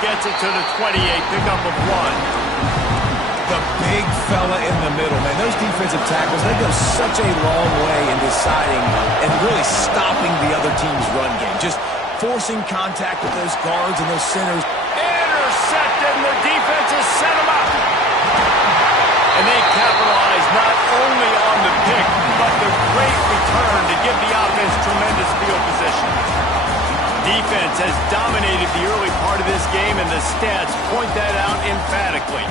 gets it to the 28, pickup of 1. The big fella in the middle, man. Those defensive tackles, they go such a long way in deciding and really stopping the other team's run game. Just forcing contact with those guards and those centers. Intercepted, and the defense has set him up. And they capitalize not only on the pick, but the great return to give the offense tremendous field position. Defense has dominated the early part of this game, and the stats point that out emphatically.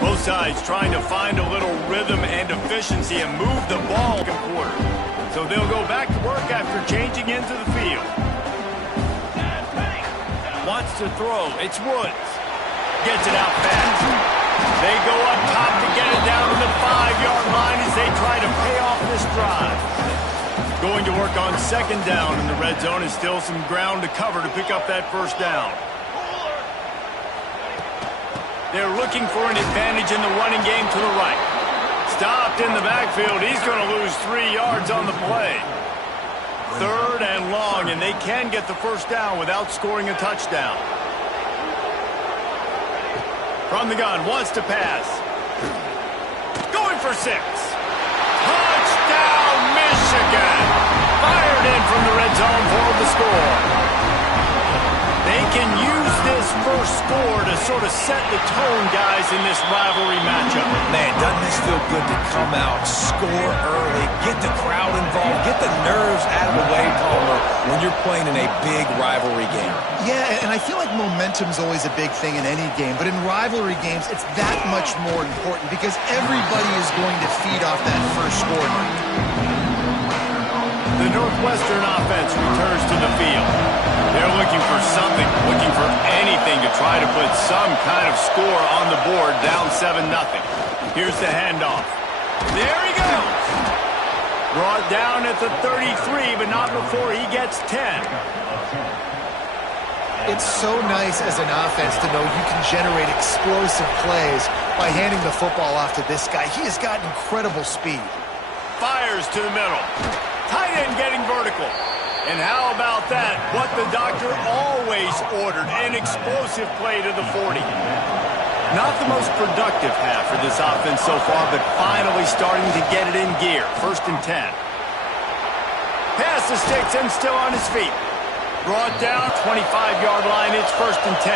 Both sides trying to find a little rhythm and efficiency and move the ball in the quarter. So they'll go back to work after changing into the field. Wants to throw. It's Woods. Gets it out fast. They go up top to get it down to the 5-yard line as they try to pay off this drive. Going to work on second down in the red zone is still some ground to cover to pick up that first down. They're looking for an advantage in the running game to the right. Stopped in the backfield. He's going to lose 3 yards on the play. Third and long, and they can get the first down without scoring a touchdown. From the gun, wants to pass. Going for 6. Touchdown, Michigan! Fired in from the red zone for the score. They can use this first score to sort of set the tone, guys, in this rivalry matchup. Man, doesn't this feel good to come out, score early, get the crowd involved, get the nerves out of the way, Palmer, when you're playing in a big rivalry game? Yeah, and I feel like momentum's always a big thing in any game, but in rivalry games, it's that much more important because everybody is going to feed off that first score. The Northwestern offense returns to the field. They're looking for something, looking for anything to try to put some kind of score on the board, down 7-0. Here's the handoff. There he goes. Brought down at the 33, but not before he gets 10. It's so nice as an offense to know you can generate explosive plays by handing the football off to this guy. He has got incredible speed. Fires to the middle. Tight end getting vertical. And how about that? What the doctor always ordered, an explosive play to the 40. Not the most productive half for this offense so far, but finally starting to get it in gear. First and 10. Pass the sticks and still on his feet. Brought down, 25-yard line, it's first and 10.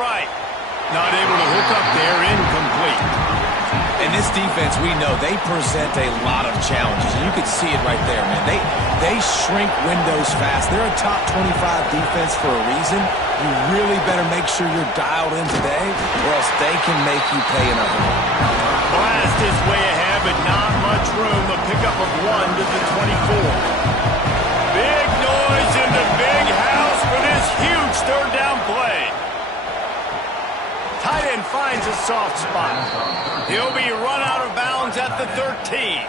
Right. Not able to hook up there, incomplete. And this defense, we know, they present a lot of challenges. And you can see it right there, man. They shrink windows fast. They're a top 25 defense for a reason. You really better make sure you're dialed in today, or else they can make you pay another one. Blast is way ahead, but not much room. A pickup of 1 to the 24. Big noise in the big house for this huge third down play. Tight end finds a soft spot. He'll be run out of bounds at the 13.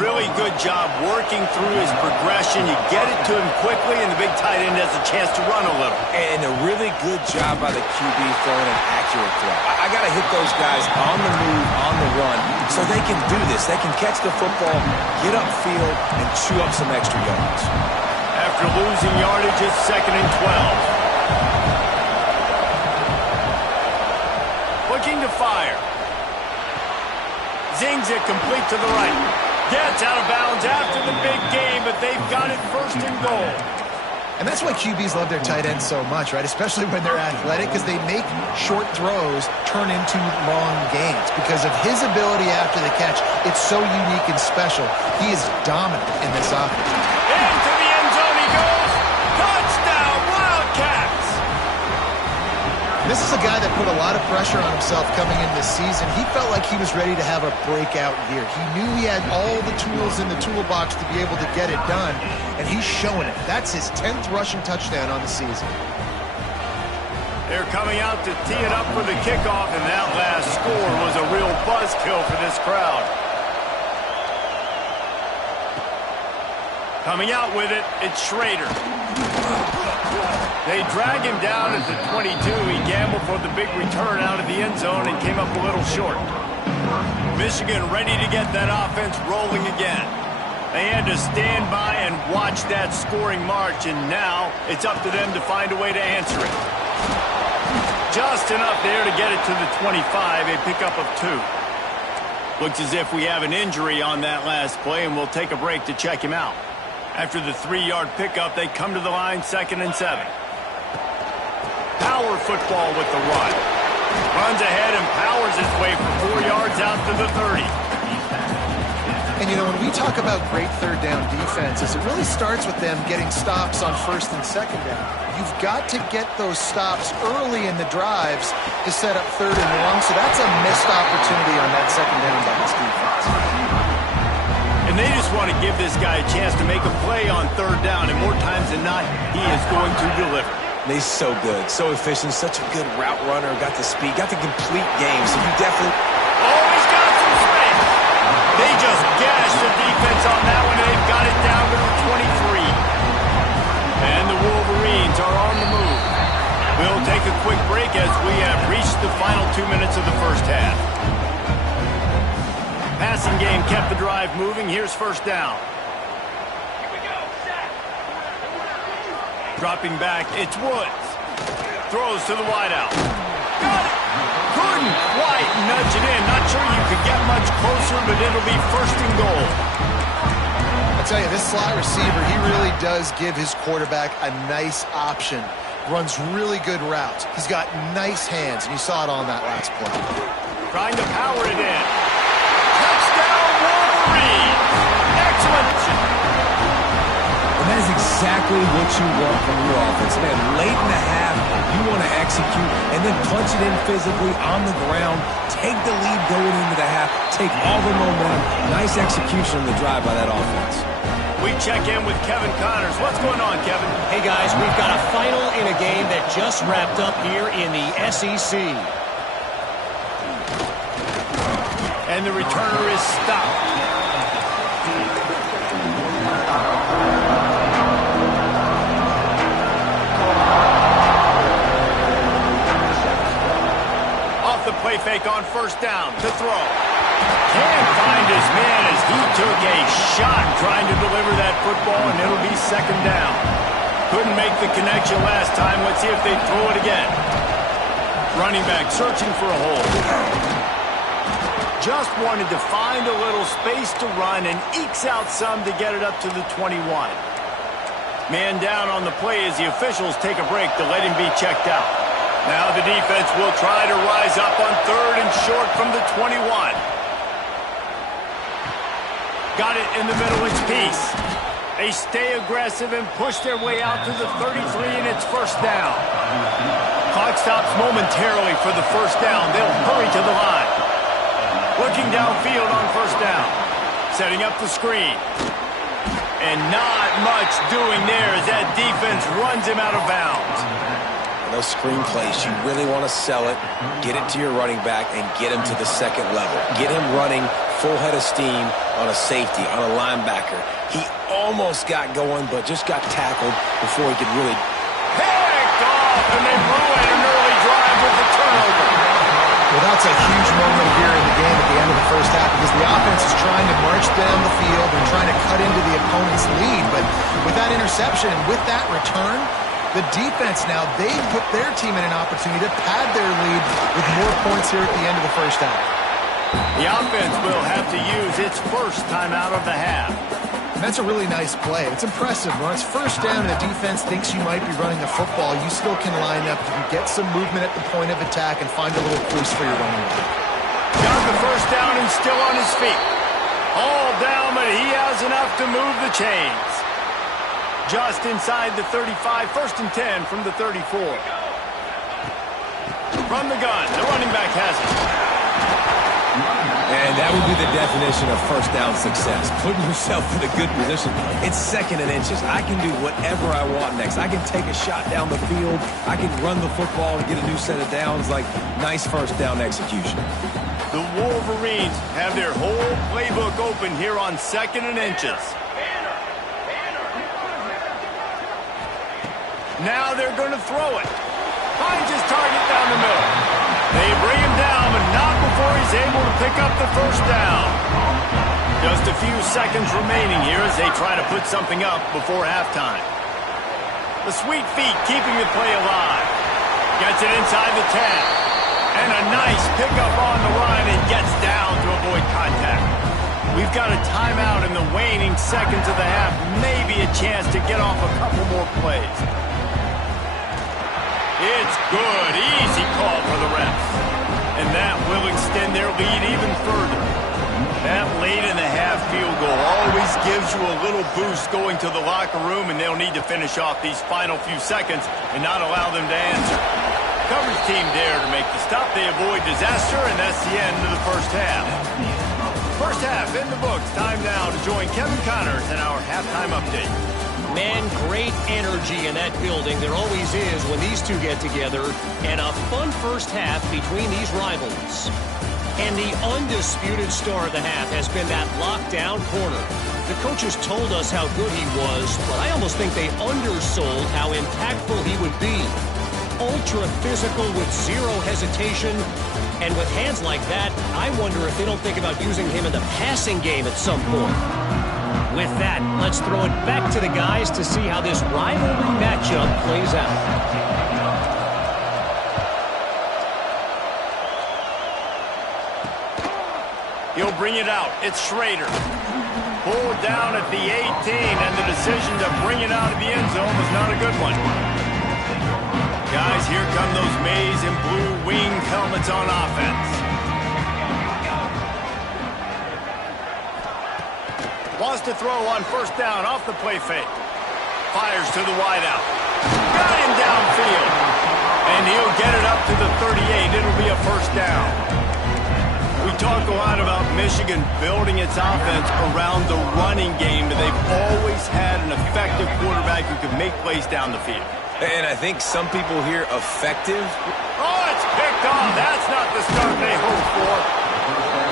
Really good job working through his progression. You get it to him quickly, and the big tight end has a chance to run a little. And a really good job by the QB throwing an accurate throw. I got to hit those guys on the move, on the run, so they can do this. They can catch the football, get upfield, and chew up some extra yards. After losing yardage, it's second and 12. Looking to fire. Zings it complete to the right. Gets out of bounds after the big game, but they've got it first and goal. And that's why QBs love their tight ends so much, right? Especially when they're athletic, because they make short throws turn into long gains. Because of his ability after the catch, it's so unique and special. He is dominant in this offense. Into the end zone he goes. Touchdown, Wildcats! This is a guy that put a lot of pressure on himself coming into this season. He felt like he was ready to have a breakout year. He knew he had all the tools in the toolbox to be able to get it done, and he's showing it. That's his 10th rushing touchdown on the season. They're coming out to tee it up for the kickoff, and that last score was a real buzzkill for this crowd. Coming out with it, it's Schrader. They drag him down at the 22. He gambled for the big return out of the end zone and came up a little short. Michigan ready to get that offense rolling again. They had to stand by and watch that scoring march, and now it's up to them to find a way to answer it. Just enough there to get it to the 25, a pickup of 2. Looks as if we have an injury on that last play, and we'll take a break to check him out. After the 3-yard pickup, they come to the line, 2nd and 7. Power football with the run. Runs ahead and powers his way for 4 yards out to the 30. And, you know, when we talk about great third down defenses, it really starts with them getting stops on 1st and 2nd down. You've got to get those stops early in the drives to set up 3rd and long, so that's a missed opportunity on that 2nd down by this defense. And they just want to give this guy a chance to make a play on 3rd down, and more times than not, he is going to deliver. He's so good, so efficient, such a good route runner, got the speed, got the complete game, so you definitely... Oh, he's got some space! They just gashed the defense on that one, and they've got it down to the 23. And the Wolverines are on the move. We'll take a quick break as we have reached the final 2 minutes of the first half. Passing game kept the drive moving. Here's 1st down. Dropping back, it's Woods. Throws to the wideout. Got it! Couldn't quite nudge it in. Not sure you could get much closer, but it'll be 1st and goal. I tell you, this slot receiver, he really does give his quarterback a nice option. Runs really good routes. He's got nice hands, and you saw it on that last play. Trying to power it in. Touchdown, Wolverine! Excellent! And that is exactly what you want from your offense. Man, late in the half, you want to execute and then punch it in physically on the ground, take the lead going into the half, take all the momentum. Nice execution on the drive by that offense. We check in with Kevin Connors. What's going on, Kevin? Hey, guys, we've got a final in a game that just wrapped up here in the SEC. And the returner is stopped. Off the play fake on 1st down to throw. Can't find his man as he took a shot trying to deliver that football, and it'll be 2nd down. Couldn't make the connection last time. Let's see if they throw it again. Running back searching for a hole. Just wanted to find a little space to run and ekes out some to get it up to the 21. Man down on the play as the officials take a break to let him be checked out. Now the defense will try to rise up on 3rd and short from the 21. Got it in the middle, it's Peace. They stay aggressive and push their way out to the 33, and it's 1st down. Clock stops momentarily for the 1st down. They'll hurry to the line. Looking downfield on 1st down. Setting up the screen. And not much doing there as that defense runs him out of bounds. Those screen plays, you really want to sell it, get it to your running back, and get him to the 2nd level. Get him running full head of steam on a safety, on a linebacker. He almost got going, but just got tackled before he could really... Picked off, and they ruin an early drive with the turnover. Well, that's a huge moment here in the game at the end of the 1st half because the offense is trying to march down the field and trying to cut into the opponent's lead. But with that interception, with that return, the defense now, they put their team in an opportunity to pad their lead with more points here at the end of the 1st half. The offense will have to use its 1st timeout of the half. And that's a really nice play. It's impressive. When it's 1st down and the defense thinks you might be running the football, you still can line up. You can get some movement at the point of attack and find a little crease for your running back. Got the 1st down and still on his feet. All down, but he has enough to move the chains. Just inside the 35, 1st and 10 from the 34. From the gun, the running back has it. And that would be the definition of 1st down success. Putting yourself in a good position. It's 2nd and inches. I can do whatever I want next. I can take a shot down the field. I can run the football and get a new set of downs. Like, nice 1st down execution. The Wolverines have their whole playbook open here on 2nd and inches. Now they're going to throw it. Finds his target down the middle. They bring him down, but not before he's able to pick up the first down. Just a few seconds remaining here as they try to put something up before halftime. The sweet feet keeping the play alive. Gets it inside the 10. And a nice pickup on the run and gets down to avoid contact. We've got a timeout in the waning seconds of the half. Maybe a chance to get off a couple more plays. It's good. Easy call for the refs. And that will extend their lead even further. That late in the half field goal always gives you a little boost going to the locker room, and they'll need to finish off these final few seconds and not allow them to answer. Coverage team there to make the stop. They avoid disaster, and that's the end of the first half. First half in the books. Time now to join Kevin Connors in our halftime update. Man, great energy in that building. There always is when these two get together. And a fun first half between these rivals. And the undisputed star of the half has been that lockdown corner. The coaches told us how good he was, but I almost think they undersold how impactful he would be. Ultra physical with zero hesitation. And with hands like that, I wonder if they don't think about using him in the passing game at some point. With that, let's throw it back to the guys to see how this rivalry matchup plays out. He'll bring it out. It's Schrader. Pulled down at the 18, and the decision to bring it out of the end zone was not a good one. Guys, here come those maize and blue wing helmets on offense. Wants to throw on first down off the play fake. Fires to the wideout. Got him downfield. And he'll get it up to the 38. It'll be a first down. We talk a lot about Michigan building its offense around the running game, but they've always had an effective quarterback who can make plays down the field. And I think some people hear effective. Oh, it's picked off. That's not the start they hoped for.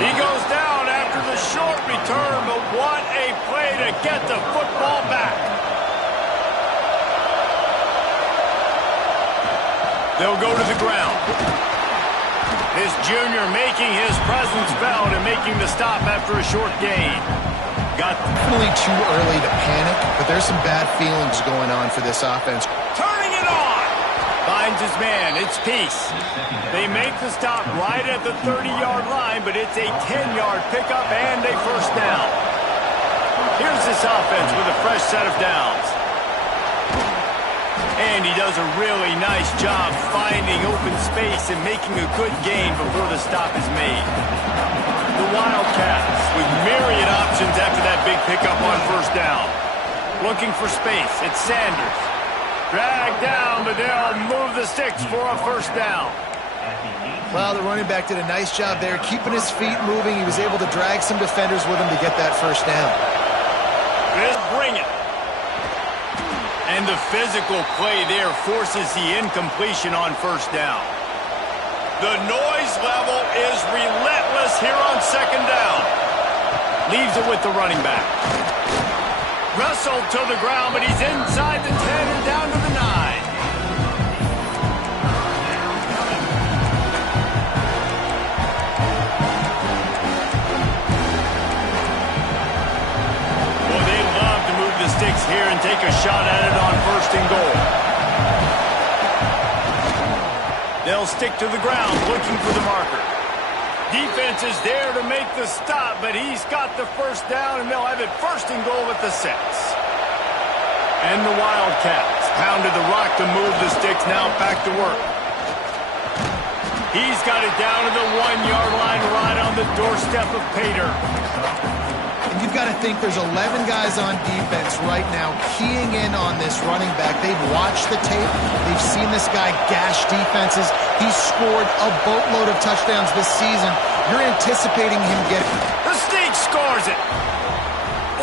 He goes down after the short return, but what a play to get the football back. They'll go to the ground. This junior making his presence felt and making the stop after a short gain. Definitely too early to panic, but there's some bad feelings going on for this offense. Turning it on. Finds his man. It's Peace. They make the stop right at the 30-yard line, but it's a 10-yard pickup and a first down. Here's this offense with a fresh set of downs. And he does a really nice job finding open space and making a good gain before the stop is made. The Wildcats with myriad options after that big pickup on first down. Looking for space. It's Sanders. Dragged down, but they'll move the sticks for a first down. Well, the running back did a nice job there, keeping his feet moving. He was able to drag some defenders with him to get that first down. Just bring it. And the physical play there forces the incompletion on first down. The noise level is relentless here on second down. Leaves it with the running back. Wrestled to the ground, but he's inside the 10 and down to the 9. Well, they love to move the sticks here and take a shot at it on first and goal. They'll stick to the ground, looking for the marker. Defense is there to make the stop, but he's got the first down, and they'll have it first and goal at the 6. And the Wildcats pounded the rock to move the sticks, now back to work. He's got it down to the 1-yard line, right on the doorstep of Pater. You've got to think there's 11 guys on defense right now keying in on this running back. They've watched the tape. They've seen this guy gash defenses. He's scored a boatload of touchdowns this season. You're anticipating him getting... The State scores it.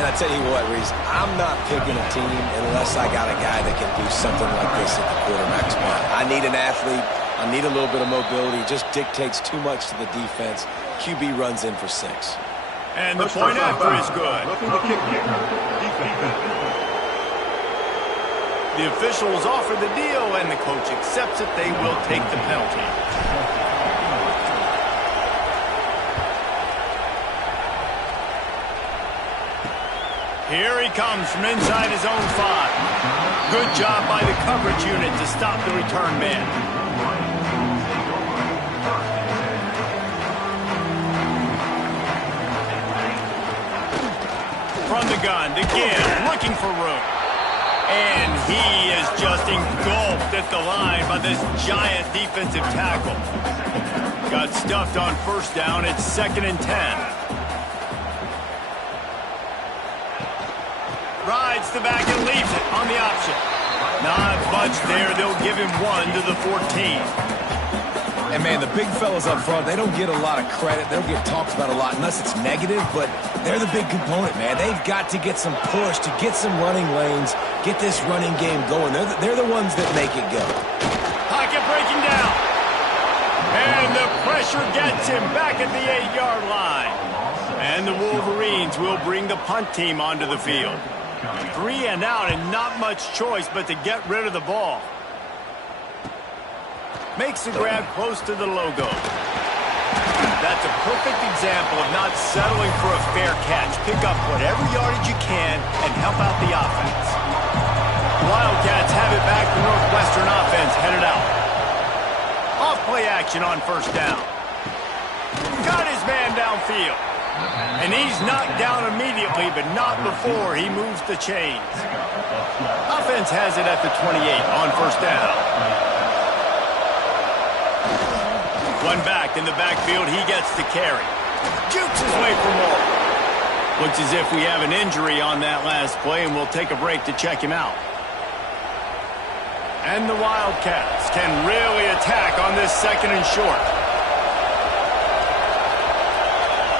And I tell you what, Reese, I'm not picking a team unless I got a guy that can do something like this at the quarterback spot. I need an athlete. I need a little bit of mobility. It just dictates too much to the defense. QB runs in for 6. And the point after is good. The officials offer the deal, and the coach accepts it. They will take the penalty. Here he comes from inside his own 5. Good job by the coverage unit to stop the return man. From the gun, again, looking for room. And he is just engulfed at the line by this giant defensive tackle. Got stuffed on first down. It's 2nd and 10. Rides the back and leaves it on the option. Not much there. They'll give him 1 to the 14. And, man, the big fellas up front, they don't get a lot of credit. They don't get talked about a lot unless it's negative, but they're the big component, man. They've got to get some push, to get some running lanes, get this running game going. They're the ones that make it go. Pocket breaking down. And the pressure gets him back at the 8-yard line. And the Wolverines will bring the punt team onto the field. 3 and out and not much choice but to get rid of the ball. Makes the grab close to the logo. That's a perfect example of not settling for a fair catch. Pick up whatever yardage you can and help out the offense. Wildcats have it back. The Northwestern offense headed out. Off play action on first down. Got his man downfield. And he's knocked down immediately, but not before he moves the chains. Offense has it at the 28 on first down. One back in the backfield, he gets to carry. Jukes his way for more. Looks as if we have an injury on that last play, and we'll take a break to check him out. And the Wildcats can really attack on this 2nd and short.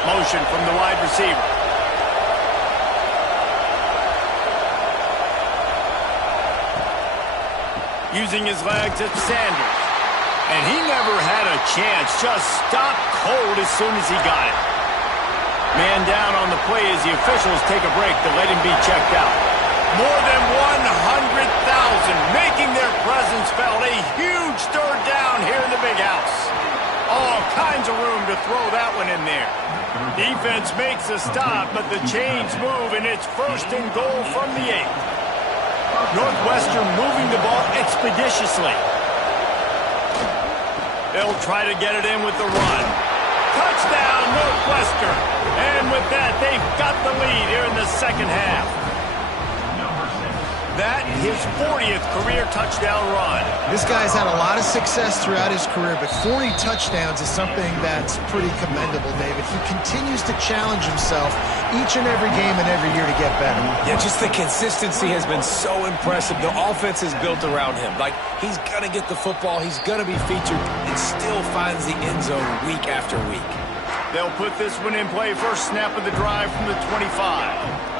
Motion from the wide receiver. Using his legs, it's Sanders. And he never had a chance. Just stopped cold as soon as he got it. Man down on the play as the officials take a break to let him be checked out. More than 100,000 making their presence felt. A huge 3rd down here in the big house. All kinds of room to throw that one in there. Defense makes a stop, but the chains move, and it's 1st and goal from the 8. Northwestern moving the ball expeditiously. They'll try to get it in with the run. Touchdown, Northwestern. And with that, they've got the lead here in the 2nd half. That, his 40th career touchdown run. This guy's had a lot of success throughout his career, but 40 touchdowns is something that's pretty commendable, David. He continues to challenge himself each and every game and every year to get better. Yeah, just the consistency has been so impressive. The offense is built around him. Like, he's going to get the football, he's going to be featured, and still finds the end zone week after week. They'll put this one in play. First snap of the drive from the 25.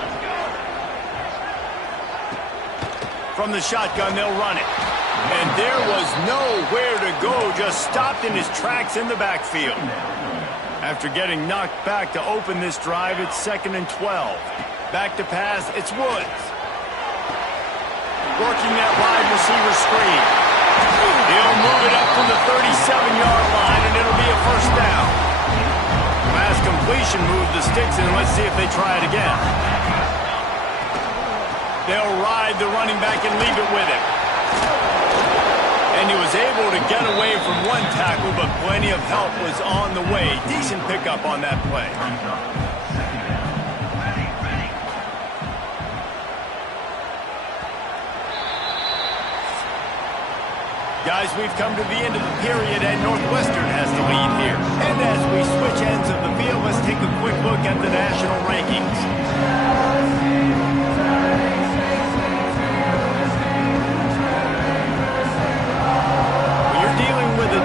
From the shotgun, they'll run it. And there was nowhere to go, just stopped in his tracks in the backfield. After getting knocked back to open this drive, it's 2nd and 12. Back to pass, it's Woods. Working that wide receiver screen. He'll move it up from the 37-yard line, and it'll be a 1st down. Last completion moved the sticks, and let's see if they try it again. They'll ride the running back and leave it with him. And he was able to get away from one tackle, but plenty of help was on the way. Decent pickup on that play. Guys, we've come to the end of the period, and Northwestern has the lead here. And as we switch ends of the field, let's take a quick look at the national rankings.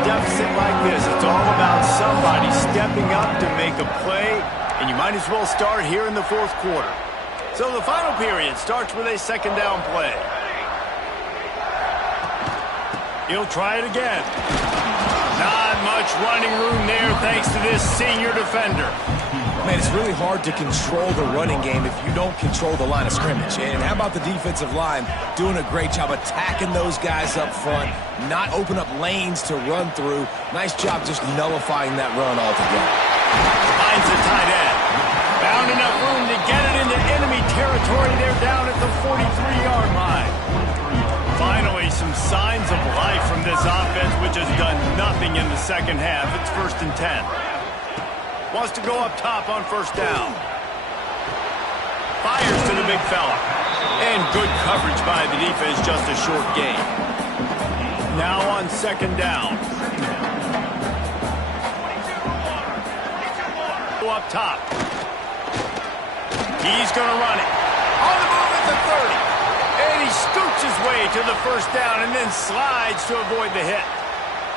Deficit like this, it's all about somebody stepping up to make a play, and you might as well start here in the 4th quarter. So the final period starts with a 2nd down play. He'll try it again. Not much running room there thanks to this senior defender. Man, it's really hard to control the running game if you don't control the line of scrimmage. And how about the defensive line doing a great job attacking those guys up front, not open up lanes to run through. Nice job just nullifying that run altogether. Finds the tight end. Found enough room to get it into enemy territory. They're down at the 43-yard line. Finally, some signs of life from this offense, which has done nothing in the second half. It's 1st and 10. Wants to go up top on 1st down. Fires to the big fella. And good coverage by the defense, just a short gain. Now on 2nd down. Go up top. He's going to run it. On the move at the 30. And he scoots his way to the 1st down and then slides to avoid the hit.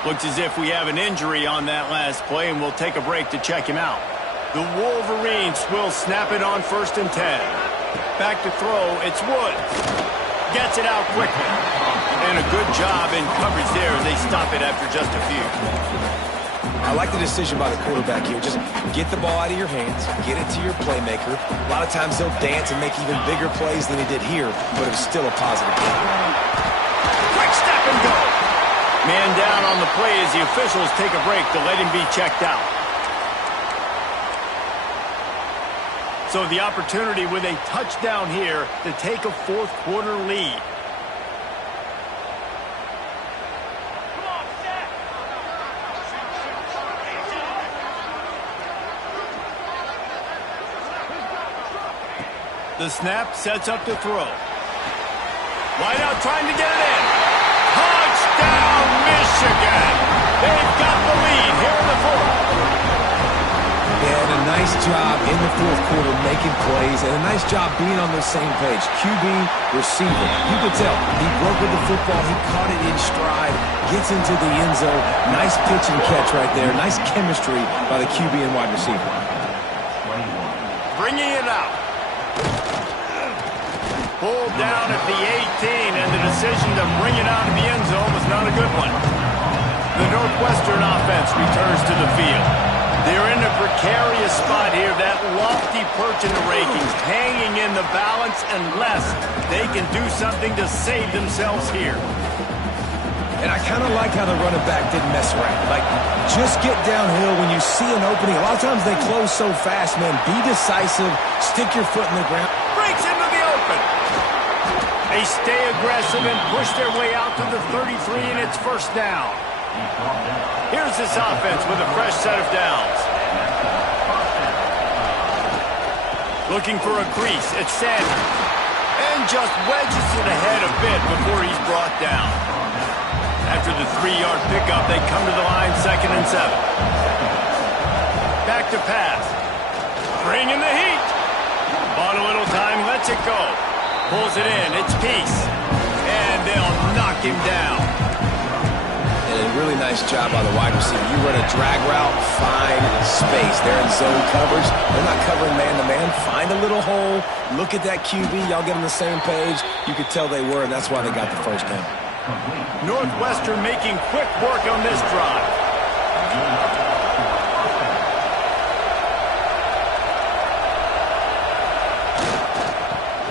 Looks as if we have an injury on that last play, and we'll take a break to check him out. The Wolverines will snap it on 1st and 10. Back to throw, it's Woods. Gets it out quickly. And a good job in coverage there as they stop it after just a few. I like the decision by the quarterback here. Just get the ball out of your hands, get it to your playmaker. A lot of times he'll dance and make even bigger plays than he did here, but it was still a positive play. Quick step and go. Man down on the play as the officials take a break to let him be checked out. So the opportunity with a touchdown here to take a 4th quarter lead. The snap sets up to throw. Wide out trying to get it in. Touchdown, Michigan! They've got the lead here in the 4th. And a nice job in the 4th quarter making plays, and a nice job being on the same page. QB, receiver. You could tell he broke with the football. He caught it in stride, gets into the end zone. Nice pitch and catch right there. Nice chemistry by the QB and wide receiver. Bringing it out. Pulled down at the 18, and the decision to bring it out of the end zone was not a good one. The Northwestern offense returns to the field. They're in a precarious spot here, that lofty perch in the rankings, hanging in the balance unless they can do something to save themselves here. And I kind of like how the running back didn't mess around. Like, just get downhill when you see an opening. A lot of times they close so fast, man. Be decisive. Stick your foot in the ground. Breaks into the open. They stay aggressive and push their way out to the 33, and it's 1st down. Here's this offense with a fresh set of downs. Looking for a crease. It's Sanders. And just wedges it ahead a bit before he's brought down. After the 3-yard pickup, they come to the line 2nd and 7. Back to pass. Bringing the heat. Bought a little time, lets it go. Pulls it in, it's Peace. And they'll knock him down. And a really nice job by the wide receiver. You run a drag route, find space. They're in zone coverage. They're not covering man-to-man. Find a little hole. Look at that QB. Y'all get on the same page. You could tell they were, and that's why they got the 1st down. Northwestern making quick work on this drive.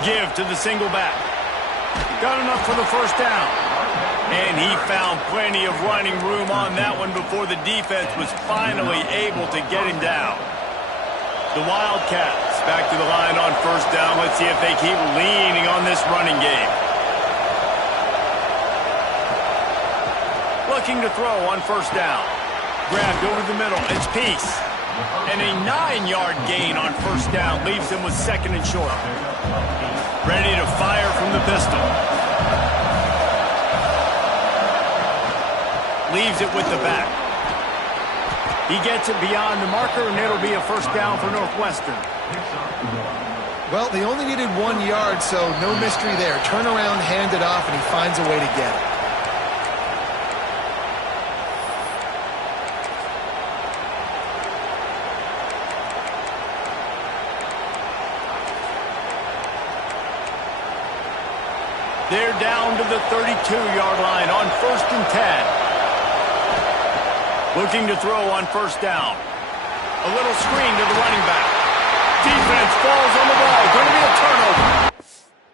Give to the single back. Got enough for the 1st down. And he found plenty of running room on that one before the defense was finally able to get him down. The Wildcats back to the line on 1st down. Let's see if they keep leaning on this running game. Looking to throw on 1st down. Grabbed over the middle. It's Peace. And a 9-yard gain on 1st down leaves them with 2nd and short. Ready to fire from the pistol. Leaves it with the back. He gets it beyond the marker, and it'll be a 1st down for Northwestern. Well, they only needed 1 yard, so no mystery there. Turn around, hand it off, and he finds a way to get it. They're down to the 32-yard line on 1st and 10. Looking to throw on first down. A little screen to the running back. Defense falls on the ball. Going to be a turnover.